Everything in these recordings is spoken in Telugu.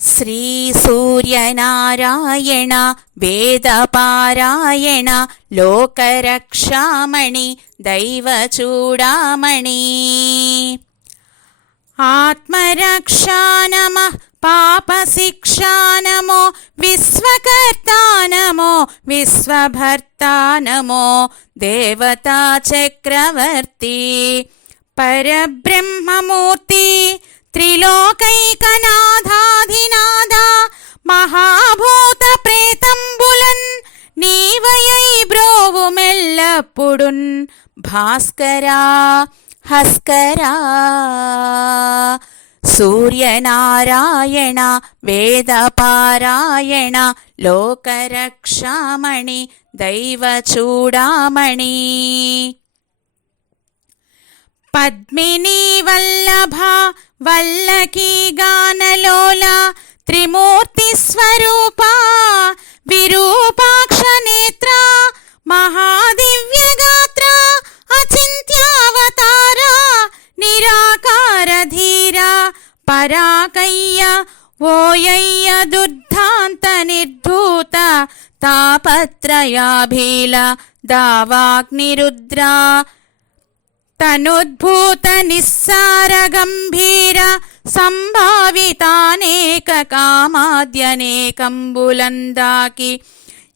श्रीसूर्यनारायण वेदपारायण लोकरक्षामणि दैवचूडामणि आत्मरक्षा नमः पापशिक्षा नमो विश्वकर्ता नमो विश्वभर्ता नमो देवता चक्रवर्ती परब्रह्ममूर्ति త్రిలోకైకనాథాధినాథ మహాభూత ప్రేతంబులన్ నీవయై బ్రోవు మెల్లప్పుడున్ భాస్కరా హస్కరా. సూర్యనారాయణ వేదపారాయణ లోకరక్షామణి దైవచూడామణి. పద్మిని వల్లభ వల్లకి గానలోల త్రిమూర్తి స్వరూప విరూపాక్ష నేత్ర మహాదివ్య గాత్ర అచింత్యావతార నిరాకార ధీర పరాకయ్య ఓయయ్య దుర్ధాంత నిర్ధూత తాపత్రయాభీల దావాగ్నిరుద్రా తనుద్భూత నిస్సార గంభీర సంభావితానేక కామాద్యనేకంబులందాకి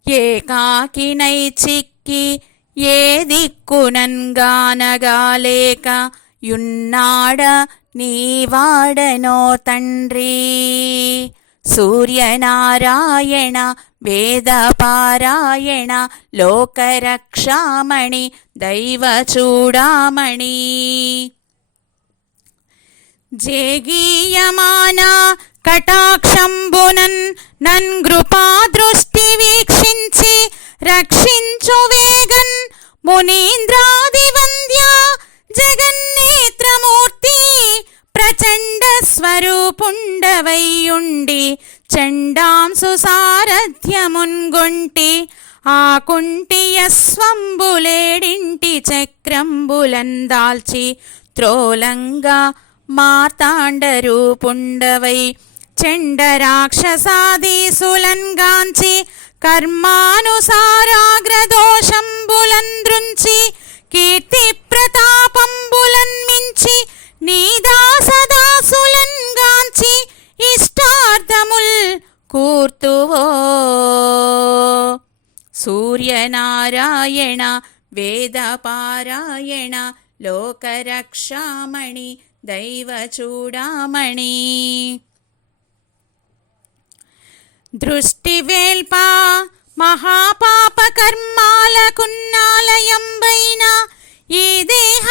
ఏకాకినై చిక్కి ఏ దిక్కునంగానగాలేక యున్నాడ నీవాడనో తండ్రి. సూర్యనారాయణ వేదపారాయణ లోకరక్షామణి దైవ చూడామణి జేగీయమానా కటాక్షంబునన్ నన్ కృపా దృష్టి వీక్షించి రక్షించు వేగన్ మునీంద్రాది వంద్య జగన్నేత్రమూర్తి ప్రచండ స్వరూపుండవయ్యుండి చండాంసు సారథ్యమున్గొంటి ఆ కుంటియస్వంబులేడింటి చక్రంబులందాల్చి త్రోలంగా మార్తాండరూపుండవై చెండ రాక్షసాదీసులంగాంచి కర్మానుసారాగ్రదోషంబులంద్రుంచి కీర్తి ప్రతాపంబులన్మి సూర్యనారాయణ వేదపారాయణ లోకరక్షామణి దైవ చూడామణి దృష్టివేల్పా మహాపాప కర్మాలకున్నాలయంబైన ఈ దేహ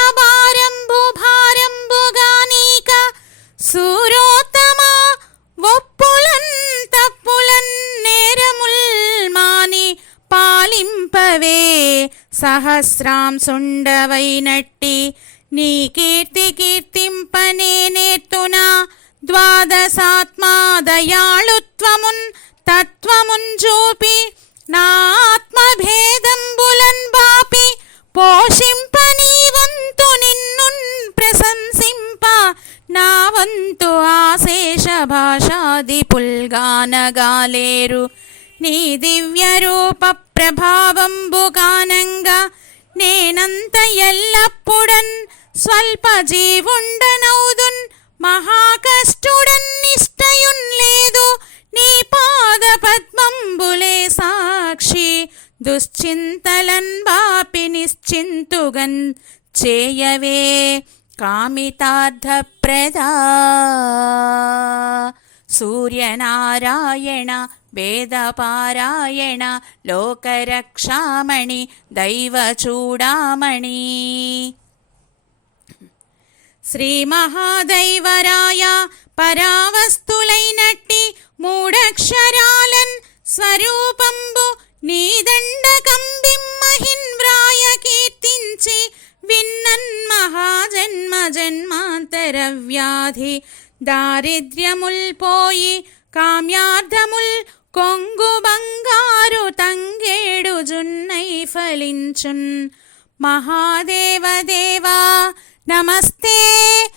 పాలింపవే. సహస్రాంసుండవైనట్టి నీ కీర్తి కీర్తింపనే నేర్తునా. ద్వాదశాత్మా దయాళుత్వమున్ తత్వమున్ చూపి. నా ఆత్మభేదంబులన్ బాపి. పోషింప నీ వంతు నిన్నున్ ప్రశంసింప. నా వంతు ఆశేష భాషాది పుల్గానగాలేరు. నీ దివ్య రూప ప్రభావంబుగానంగా నేనంత ఎల్లప్పుడన్ స్వల్ప జీవుండనౌదున్ మహాకష్టుడన్ నిష్టయున్ లేదు నీ పాద పద్మంబులే సాక్షి దుశ్చింతలన్ బాపి నిశ్చింతుగన్ చేయవే కామితార్థప్రదా సూర్యనారాయణ వేదపారాయణ లోకరక్షామణి దైవ చూడామణి శ్రీ మహాదైవరాయ పరావస్తులైనట్టి మూడక్షరాలన్ స్వరూపంబు నీదండకంబిమ్మహిన్ వ్రాయ కీర్తించి విన్నన్ మహాజన్మ జన్మాంతర వ్యాధి దారిద్ర్యముల్ పోయి కామ్యార్థముల్ కొంగు బంగారు తంగేడు జున్నై ఫలించున్. మహాదేవ దేవా నమస్తే. నమస్తే